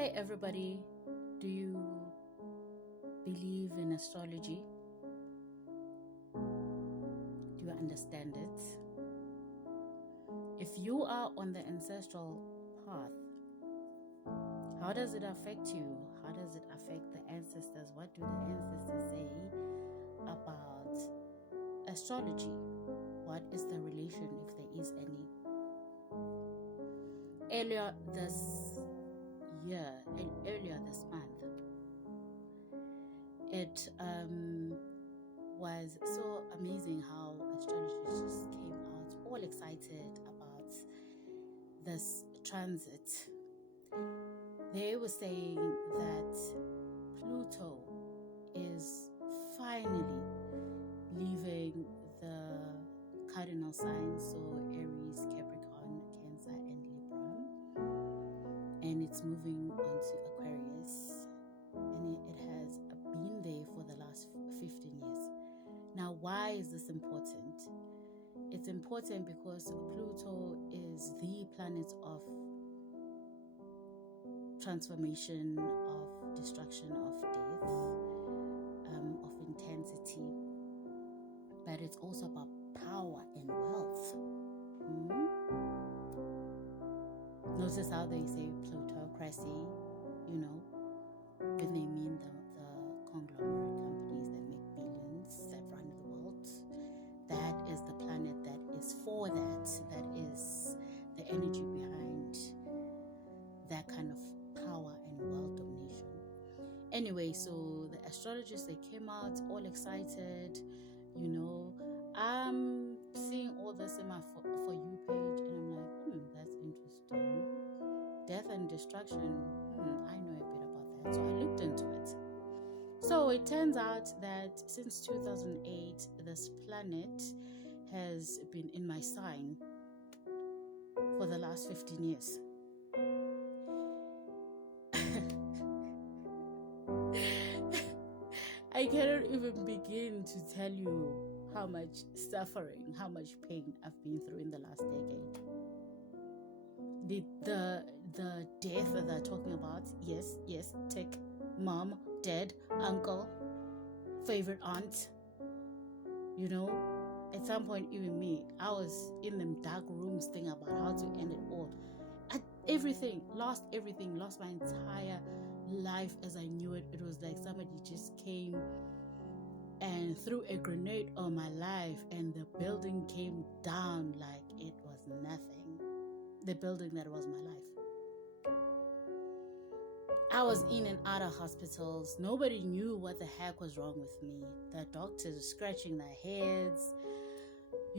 Hi, everybody. Do you believe in astrology? Do you understand it? If you are on the ancestral path, how does it affect you? How does it affect the ancestors? What do the ancestors say about astrology? What is the relation, if there is any? Earlier this month, it was so amazing how astrologers just came out all excited about this transit. They were saying that Pluto is finally leaving the cardinal signs, so Aries, Capricon, Cancer, and Libra, and it's moving on to Aquarius, and it has been there for the last 15 years. Now, why is this important? It's important because Pluto is the planet of transformation, of destruction, of death, of intensity, but it's also about power and wealth. Notice how they say plutocracy, when they mean the conglomerate companies that make billions, that run the world. That is the planet that is for that. That is the energy behind that kind of power and wealth domination. Anyway, so the astrologers, they came out all excited. I'm seeing all this in my For You page, and I'm like, that's interesting. Death and destruction, I know a bit about that. So I looked into it. So it turns out that since 2008, this planet has been in my sign for the last 15 years. I cannot even begin to tell you how much suffering, how much pain I've been through in the last decade. The death that they're talking about, yes, take mom, dad, uncle, favorite aunt. At some point, even me, I was in them dark rooms thinking about how to end it all. Lost everything, lost my entire life as I knew it. It was like somebody just came and threw a grenade on my life, and the building came down like it was nothing. The building that was my life. I was in and out of hospitals. Nobody knew what the heck was wrong with me. The doctors were scratching their heads.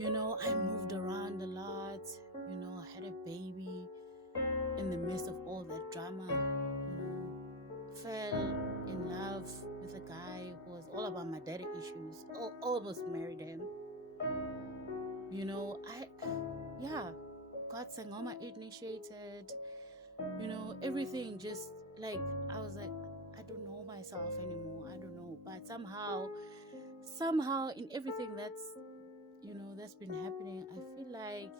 I moved around a lot. I had a baby in the midst of all that drama. Fell in love with a guy who was all about my daddy issues. Almost married him. Got Sangoma initiated. Everything just like, I was like, I don't know myself anymore. I don't know. But somehow in everything that's been happening, I feel like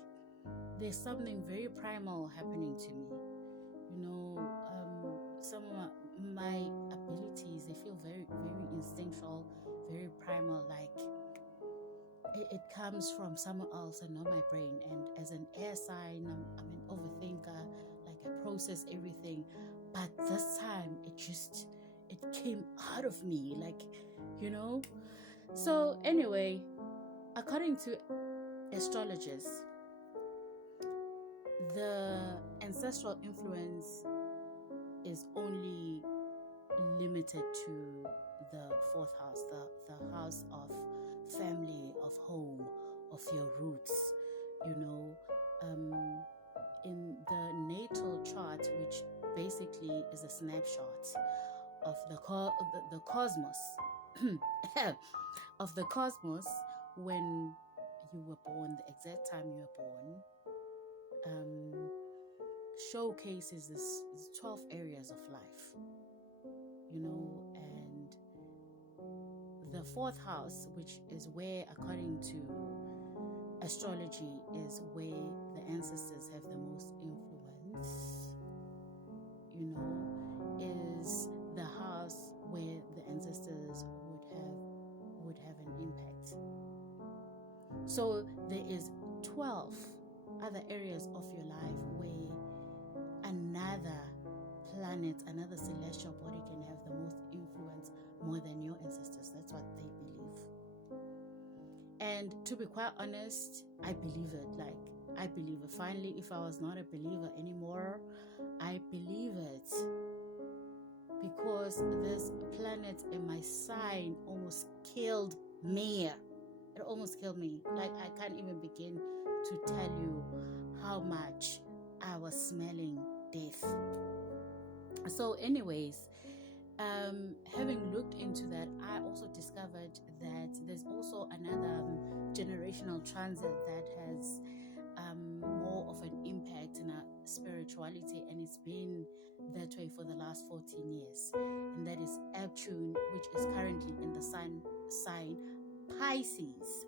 there's something very primal happening to me. Some of my abilities, they feel very, very instinctual, very primal, like it comes from somewhere else and not my brain. And as an air sign, I'm an overthinker, like I process everything. But this time, it came out of me, So anyway, according to astrologers, the ancestral influence is only limited to the fourth house, the house of family, of home, of your roots. In the natal chart, which basically is a snapshot of the cosmos, of the cosmos, when you were born, the exact time you were born, showcases this 12 areas of life, and the fourth house, which is where, according to astrology, is where the ancestors have the most influence. So there is 12 other areas of your life where another planet, another celestial body can have the most influence more than your ancestors. That's what they believe. And to be quite honest, I believe it. Like, I believe it. Finally, if I was not a believer anymore, I believe it. Because this planet in my sign almost killed me. It almost killed me. Like, I can't even begin to tell you how much I was smelling death. So anyways, having looked into that, I also discovered that there's also another generational transit that has more of an impact in our spirituality, and it's been that way for the last 14 years, and that is Neptune, which is currently in the sign Pisces.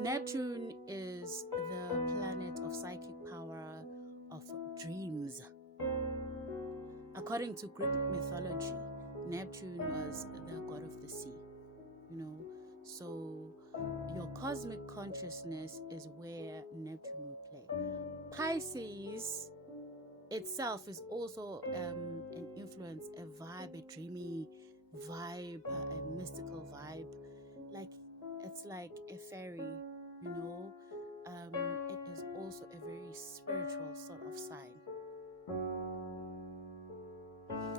Neptune is the planet of psychic power, of dreams. According to Greek mythology, Neptune was the god of the sea, so your cosmic consciousness is where Neptune will play. Pisces itself is also an influence, a vibe, a dreamy vibe, a mystical vibe. Like, it's like a fairy, it is also a very spiritual sort of sign.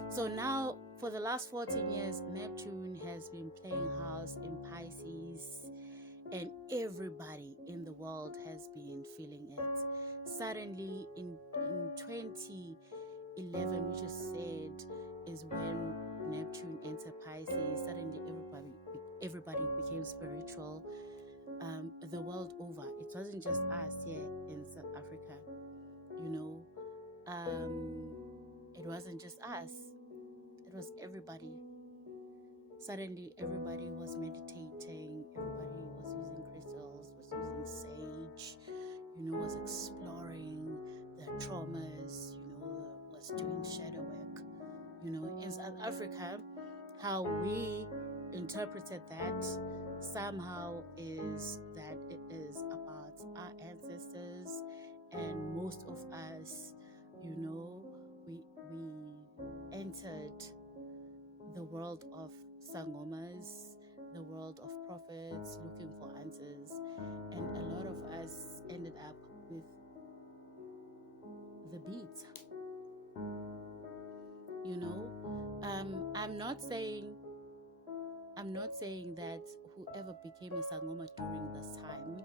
So now, for the last 14 years, Neptune has been playing house in Pisces, and everybody in the world has been feeling it. Suddenly, in 2011, which is said is when Neptune entered Pisces, suddenly everybody became spiritual. The world over. It wasn't just us here in South Africa, it wasn't just us. It was everybody. Suddenly, everybody was meditating. Everybody was using crystals, was using sage, was exploring their traumas, was doing shadow work. In South Africa, how we interpreted that somehow is that it is about our ancestors, and most of us, we entered the world of sangomas, the world of prophets looking for answers, and a lot of us ended up with the beads. I'm not saying that whoever became a sangoma during this time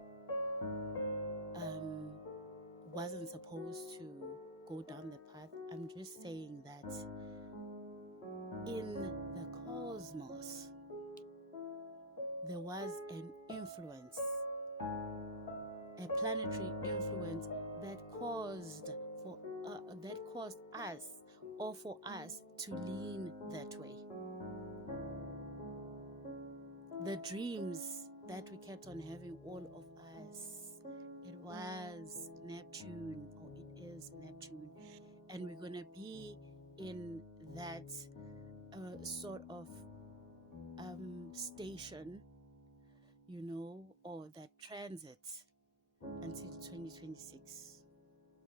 wasn't supposed to go down the path. I'm just saying that in the cosmos, there was an influence, a planetary influence that caused us, or for us, to lean that way. The dreams that we kept on having, all of us, it was Neptune, or it is Neptune, and we're going to be in that sort of station, or that transit until 2026.